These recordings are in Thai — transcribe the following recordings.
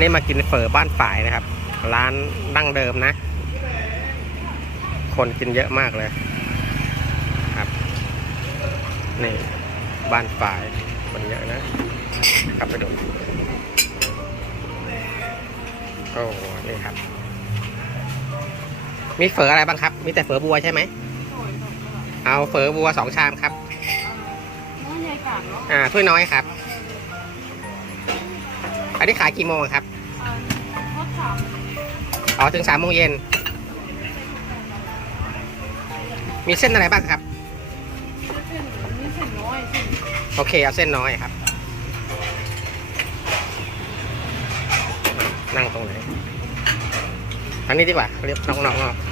นี้มากินเฝอบ้านฝ่ายนะครับ ร้านดั้งเดิมนะ คนกินเยอะมากเลยครับ นี่บ้านฝ่ายคนเยอะนะกลับไปดูโอ้นี่ครับ มีเฝออะไรบ้างครับ มีแต่เฝอบัวใช่ไหมเอาเฝอบัวสองชามครับน้องใหญ่กากเนาะอ่าถ้วยน้อยครับ อันนี้ขายกี่โมงครับ อ่าทอดสามอ๋อถึงสามโมงเย็น มีเส้นอะไรบ้างครับไม่เป็นนี่เส้นน้อยเส้นโอเค เอาเส้นน้อยครับ นั่งตรงไหนทางนี้ดีกว่าเรียบน้องๆ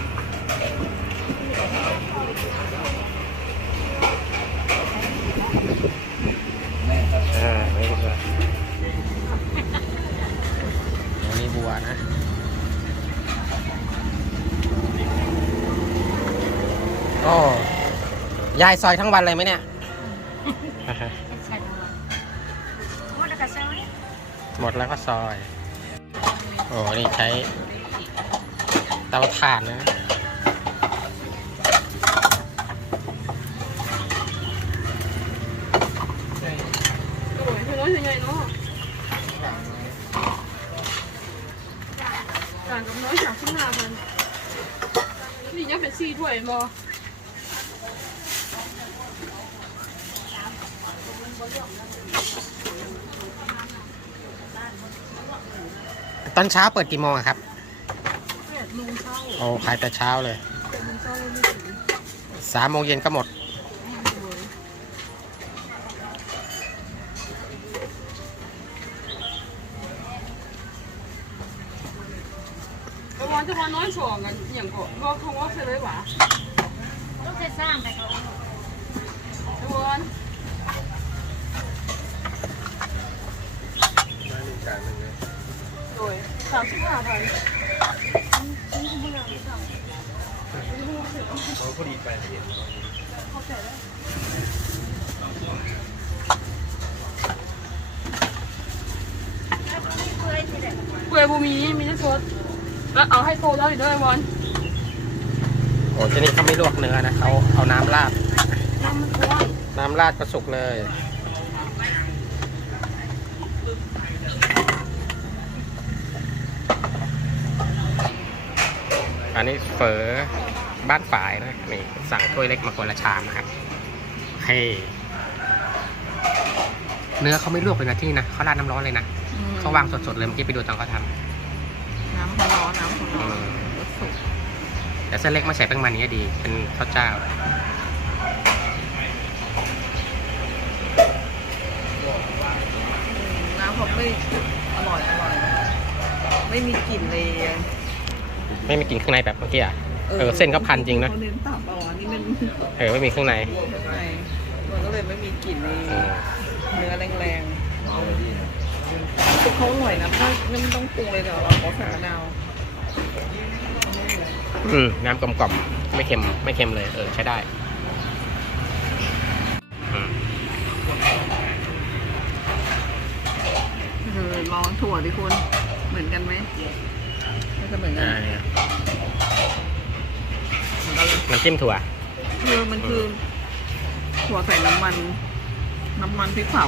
โอ้ยายซอยทั้งวันเลยไหมเนี่ย ใช่ทั้งวันหมดแล้วก็เซลล์เนี่ยหมดแล้วก็ซอย โอ้นี่ใช้เตาถ่านนะโอ้ยเส้นน้อยเส้นใหญ่เนาะต่างกับน้อยสามสิบห้าพันนี่ยังเป็นสี่ถ้วยบอ ตอนเช้าเปิดกี่โมงอะครับแปดโมงเช้าโอ้ขายแต่เช้าเลยแปดโมงเช้าเราไม่ถึงสามโมงเย็นก็หมดแต่วันจะวันน้อยสองกันอย่างก่อนก็คงว่าเสร็จเลยหวะ ต้องจะสร้างไปเขา แต่วันโด ยสามสิบห้าพันเปื่อยบูมีมีแต่สดแล้วเอาให้โตแล้วอีกด้วยวันโอ้ที่นี่เขาไม่ลวกเนื้อนะเขาเอาน้ำราด น้ำมันร้อนน้ำราดก็สุกเลย อันนี้เฝอบ้านฝายนะนี่สั่งถ้วยเล็กมาคนละชามนะครับให้เนื้อเขาไม่ลวกเลยนะที่นี่นะเขาราดน้ำร้อนเลยนะเขาวางสดๆเลยเมื่อกี้ไปดูตอนเขาทน้ำมันร้อนน้ำมันำร้อือนมแต่เส้นเล็กไม่ใส่แป้งมันนี้ดี เป็นข้าวเจ้า น้ำผมไม่อร่อยอร่อย ไม่มีกลิ่นเลย ไม่มีกลิ่นข้างในแบบเมื่อกี้อะเออเส้นเขาพันจริงนะเขาเน้นตับเอาอันนี้มันเออไม่มีข้างในข้างในมันก็เลยไม่มีกลิ่นในอืมเนื้อแรงๆซุปเขาอร่อยนะถ้าไม่ต้องปรุงเลยเดี๋ยวเราขอใส่มะนาวอืมน้ำกลมๆไม่เค็มไม่เค็มเลย เออใช้ได้อืมเออลองถั่วดิคุณ เหมือนกันไหมไม่ จะเหมือนกันอ่าเนี่ยเหมือนกันเลยน้ำจิ้มถั่ว คือมันคือถั่วใส่น้ำมัน น้ำมันพริกเผา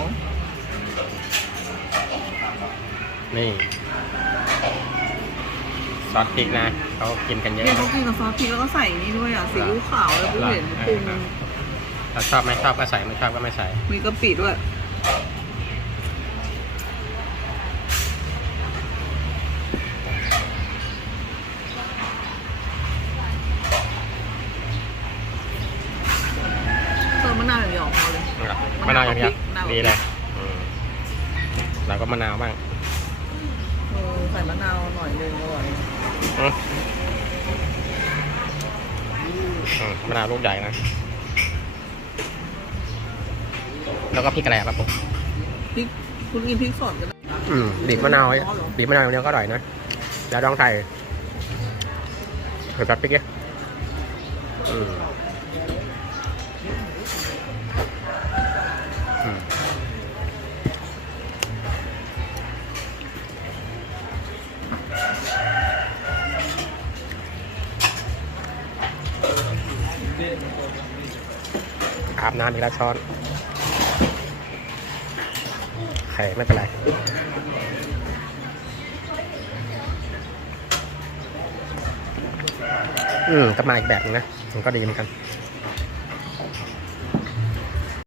นี่ ซอสพริกนะ เขากินกันเยอะเนี่ยเขากินกับซอสพริกแล้วก็ใส่นี่ด้วยอะซีอิ๊วขาวแล้วก็เห็นปรุงเราชอบไม่ชอบก็ใส่ไม่ชอบก็ไม่ใส่มีกะปิด้วย เติมมะนาวอย่างเดียวพอเลยนะครับมะนาวอย่างเดียวมะนาว ดีเลยอืมเราก็มะนาวบ้างเออใส่มะนาวหน่อยนึงอร่อยอืมอืมมะนาวลูกใหญ่นะ แล้วก็พริกอะไรอะครับผมพริกคุณกินพริกสดก็ได้อืมบีบมะนาวอ๋อเหรอบีบมะนาวอย่างเดียวก็อร่อยนะ แล้วลองใส่ใส่ซอสพริกเนี่ยอืมอืม อาบน้ำอีกแล้วช้อนไข่ไม่เป็นไรอืมก็มาอีกแบบนึงนะมันก็ดีเหมือนกัน